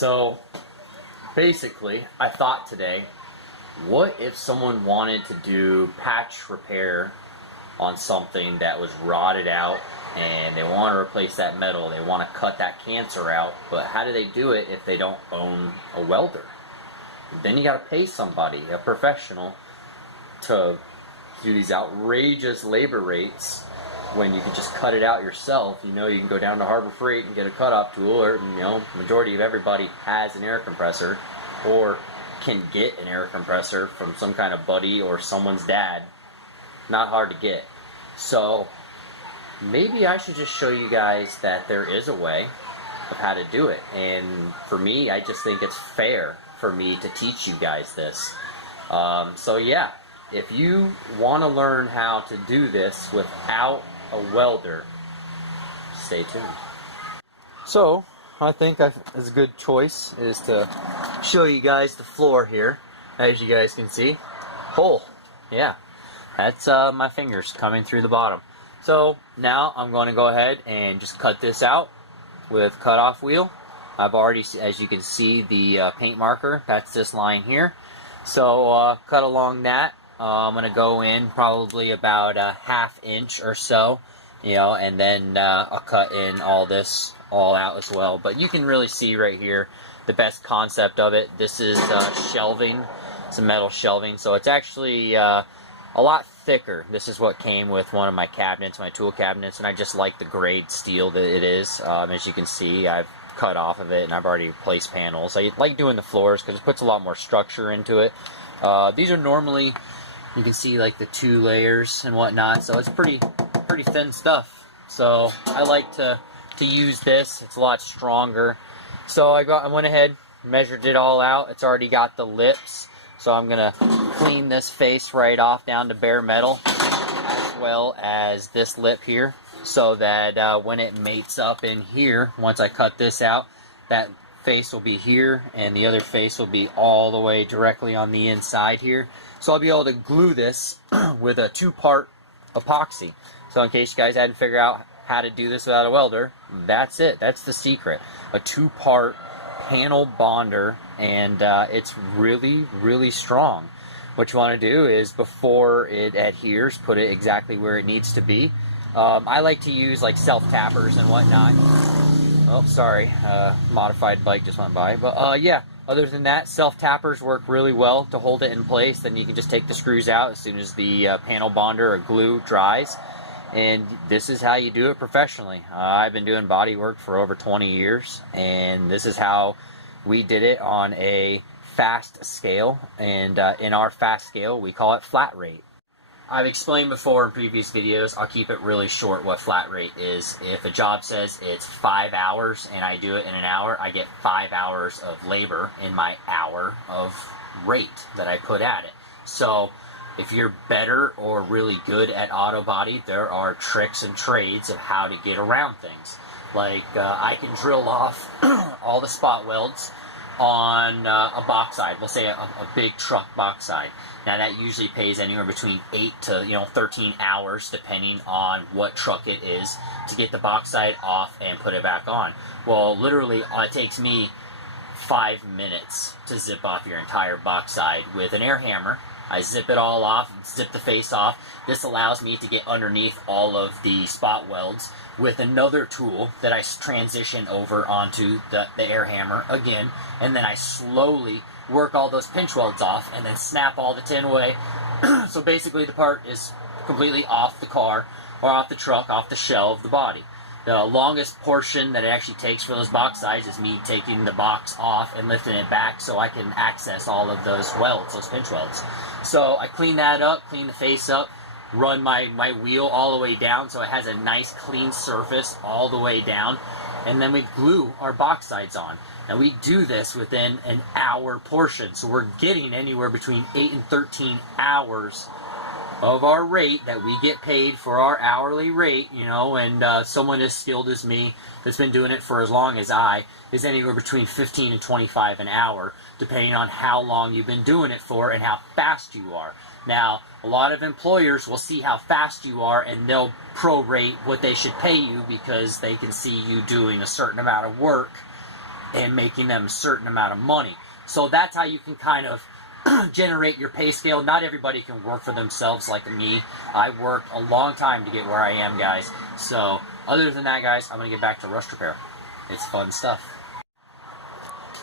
So basically, I thought today, what if someone wanted to do patch repair on something that was rotted out and they want to replace that metal, they want to cut that cancer out, but how do they do it if they don't own a welder? Then you got to pay somebody, a professional, to do these outrageous labor rates when you can just cut it out yourself. You know, you can go down to Harbor Freight and get a cut-off tool, or, you know, majority of everybody has an air compressor or can get an air compressor from some kind of buddy or someone's dad. Not hard to get. So maybe I should just show you guys that there is a way of how to do it. And for me, I just think it's fair for me to teach you guys this. So yeah, if you want to learn how to do this without a welder, stay tuned. So I think it's a good choice is to show you guys the floor here. As you guys can see, hole. Yeah, that's my fingers coming through the bottom. So now I'm going to go ahead and just cut this out with cutoff wheel. I've already, as you can see, the paint marker, that's this line here. So cut along that. I'm going to go in probably about a ½ inch or so, you know, and then I'll cut in all this all out as well. But you can really see right here the best concept of it. This is shelving, some metal shelving, so it's actually a lot thicker. This is what came with one of my cabinets, my tool cabinets, and I just like the grade steel that it is. As you can see, I've cut off of it and I've already placed panels. I like doing the floors because it puts a lot more structure into it. These are normally, you can see like the 2 layers and whatnot, so it's pretty thin stuff. So I like to use this. It's a lot stronger. So I went ahead, measured it all out. It's already got the lips, so I'm gonna clean this face right off down to bare metal, as well as this lip here, so that when it mates up in here, once I cut this out, that face will be here and the other face will be all the way directly on the inside here. So I'll be able to glue this with a 2-part epoxy. So in case you guys hadn't figured out how to do this without a welder, that's it. That's the secret. A 2-part panel bonder, and it's really strong. What you want to do is, before it adheres, put it exactly where it needs to be. I like to use like self-tappers and whatnot. Oh, sorry, modified bike just went by. But yeah, other than that, self-tappers work really well to hold it in place. Then you can just take the screws out as soon as the panel bonder or glue dries. And this is how you do it professionally. I've been doing body work for over 20 years, and this is how we did it on a fast scale. And in our fast scale, we call it flat rate. I've explained before in previous videos, I'll keep it really short what flat rate is. If a job says it's 5 hours and I do it in an hour, I get 5 hours of labor in my hour of rate that I put at it. So if you're better or really good at auto body, there are tricks and trades of how to get around things. Like I can drill off all the spot welds on a box side, let's say a big truck box side. Now that usually pays anywhere between 8 to 13 hours, depending on what truck it is, to get the box side off and put it back on. Well, literally, it takes me 5 minutes to zip off your entire box side with an air hammer. I zip it all off, zip the face off. This allows me to get underneath all of the spot welds with another tool that I transition over onto the air hammer again, and then I slowly work all those pinch welds off and then snap all the tin away. So basically the part is completely off the car or off the truck, off the shell of the body. The longest portion that it actually takes for those box sides is me taking the box off and lifting it back so I can access all of those welds, those pinch welds. So I clean that up, clean the face up, run my wheel all the way down so it has a nice clean surface all the way down, and then we glue our box sides on. And we do this within an hour portion, so we're getting anywhere between 8 and 13 hours of our rate that we get paid for our hourly rate, and someone as skilled as me that's been doing it for as long as I is anywhere between 15 and 25 an hour, depending on how long you've been doing it for and how fast you are. Now, a lot of employers will see how fast you are and they'll prorate what they should pay you because they can see you doing a certain amount of work and making them a certain amount of money. So that's how you can kind of generate your pay scale. Not everybody can work for themselves like me. I worked a long time to get where I am, guys. So other than that, guys, I'm going to get back to rust repair. It's fun stuff.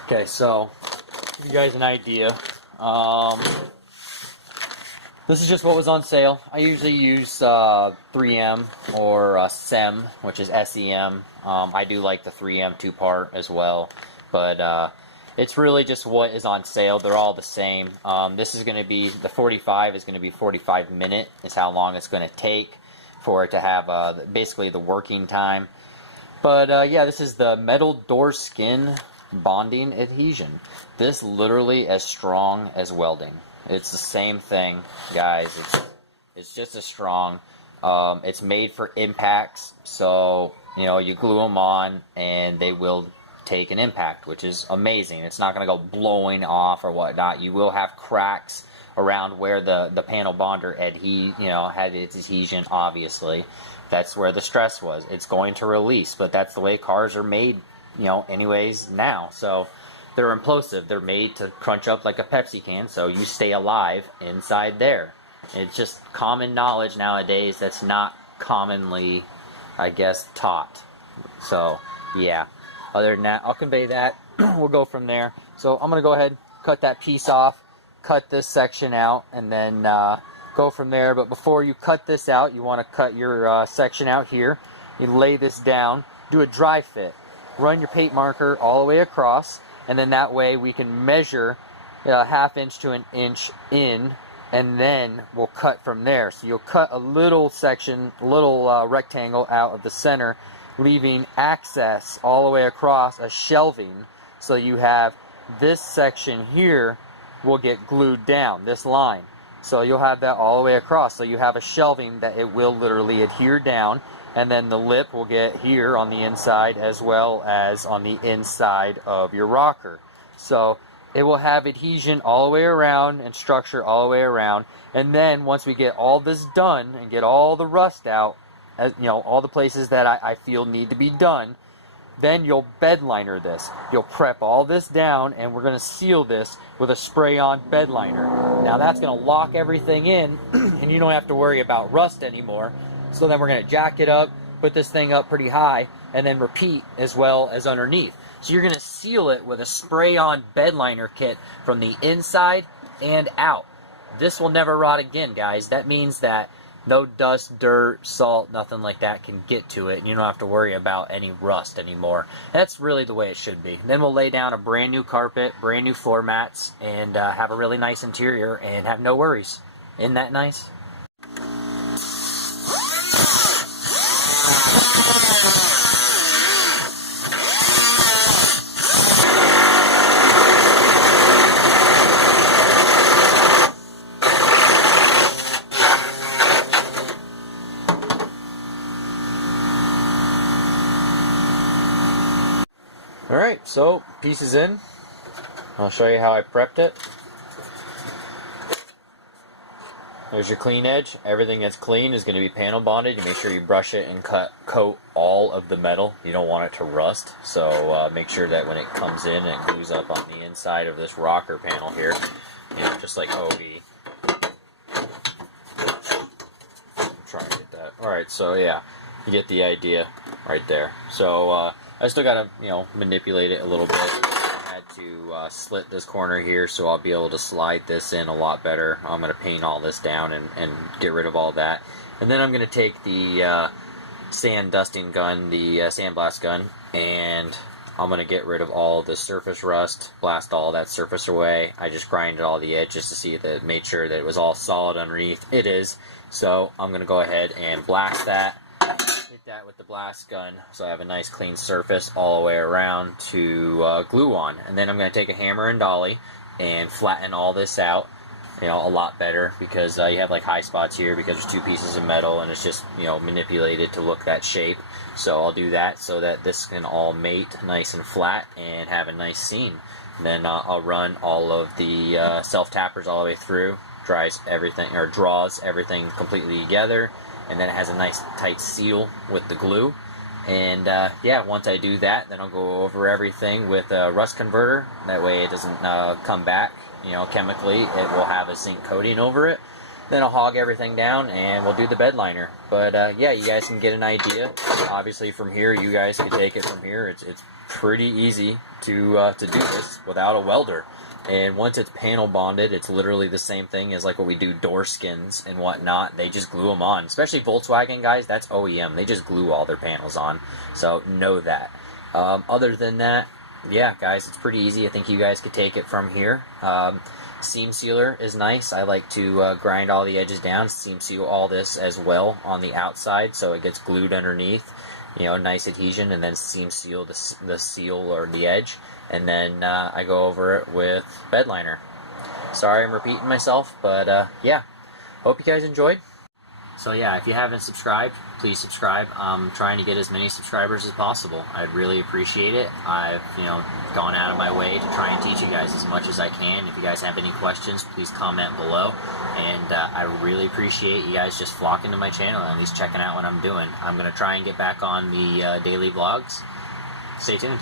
Okay, so to give you guys an idea, this is just what was on sale. I usually use 3M or SEM, which is SEM. I do like the 3M 2-part as well, but it's really just what is on sale. They're all the same. This is going to be, the 45 is going to be 45 minute is how long it's going to take for it to have basically the working time. But yeah, this is the metal door skin bonding adhesion. This literally as strong as welding. It's the same thing, guys. It's just as strong. It's made for impacts, so you know you glue them on and they will take an impact, which is amazing. It's not going to go blowing off or whatnot. You will have cracks around where the panel bonder had its adhesion. Obviously, that's where the stress was. It's going to release, but that's the way cars are made, anyways now. So they're implosive. They're made to crunch up like a Pepsi can, so you stay alive inside there. It's just common knowledge nowadays that's not commonly, I guess, taught. So, yeah. Other than that, I'll convey that. We'll go from there. So I'm going to go ahead, cut that piece off, cut this section out, and then go from there. But before you cut this out, you want to cut your section out here. You lay this down, do a dry fit. Run your paint marker all the way across, and then that way we can measure a ½ inch to an inch in, and then we'll cut from there. So you'll cut a little section, a little rectangle out of the center, leaving access all the way across, a shelving, so you have this section here will get glued down, this line. So you'll have that all the way across. So you have a shelving that it will literally adhere down, and then the lip will get here on the inside as well as on the inside of your rocker. So it will have adhesion all the way around and structure all the way around. And then once we get all this done and get all the rust out, all the places that I feel need to be done, then you'll bed liner this. You'll prep all this down, and we're going to seal this with a spray-on bed liner. Now that's going to lock everything in, and you don't have to worry about rust anymore. So then we're going to jack it up, put this thing up pretty high, and then repeat as well as underneath. So you're going to seal it with a spray-on bed liner kit from the inside and out. This will never rot again, guys. That means that no dust, dirt, salt, nothing like that can get to it, and you don't have to worry about any rust anymore. That's really the way it should be. Then we'll lay down a brand new carpet, brand new floor mats, and have a really nice interior and have no worries. Isn't that nice? Alright, so pieces in. I'll show you how I prepped it. There's your clean edge. Everything that's clean is going to be panel bonded. You make sure you brush it and coat all of the metal. You don't want it to rust, so make sure that when it comes in, it glues up on the inside of this rocker panel here, just like OB. Try and get that. Alright, so yeah, you get the idea right there. So I still gotta, manipulate it a little bit. I had to slit this corner here, so I'll be able to slide this in a lot better. I'm gonna paint all this down and get rid of all that. And then I'm gonna take the sand dusting gun, the sandblast gun, and I'm gonna get rid of all the surface rust, blast all that surface away. I just grinded all the edges to see that, made sure that it was all solid underneath. It is. So I'm gonna go ahead and blast that. Hit that with the blast gun, so I have a nice clean surface all the way around to glue on. And then I'm going to take a hammer and dolly and flatten all this out, a lot better, because you have like high spots here because there's two pieces of metal and it's just manipulated to look that shape. So I'll do that so that this can all mate nice and flat and have a nice seam. Then I'll run all of the self tappers all the way through, draws everything completely together. And then it has a nice tight seal with the glue, And yeah, once I do that, then I'll go over everything with a rust converter. That way it doesn't come back, you know, chemically. It will have a zinc coating over it. Then I'll hog everything down and we'll do the bed liner. But yeah, you guys can get an idea. Obviously from here, you guys can take it from here. It's pretty easy to do this without a welder. And once it's panel bonded, it's literally the same thing as like what we do door skins and whatnot. They just glue them on. Especially Volkswagen guys, that's OEM. They just glue all their panels on. So know that. Other than that, yeah, guys, it's pretty easy. I think you guys could take it from here. Seam sealer is nice. I like to grind all the edges down, seam seal all this as well on the outside so it gets glued underneath. You know, nice adhesion, and then seam seal the seal or the edge, and then I go over it with bed liner. Sorry I'm repeating myself, but yeah, hope you guys enjoyed. So yeah, if you haven't subscribed, please subscribe. I'm trying to get as many subscribers as possible. I'd really appreciate it. I've, you know, gone out of my way to try and teach you guys as much as I can. If you guys have any questions, please comment below. And I really appreciate you guys just flocking to my channel and at least checking out what I'm doing. I'm going to try and get back on the daily vlogs. Stay tuned.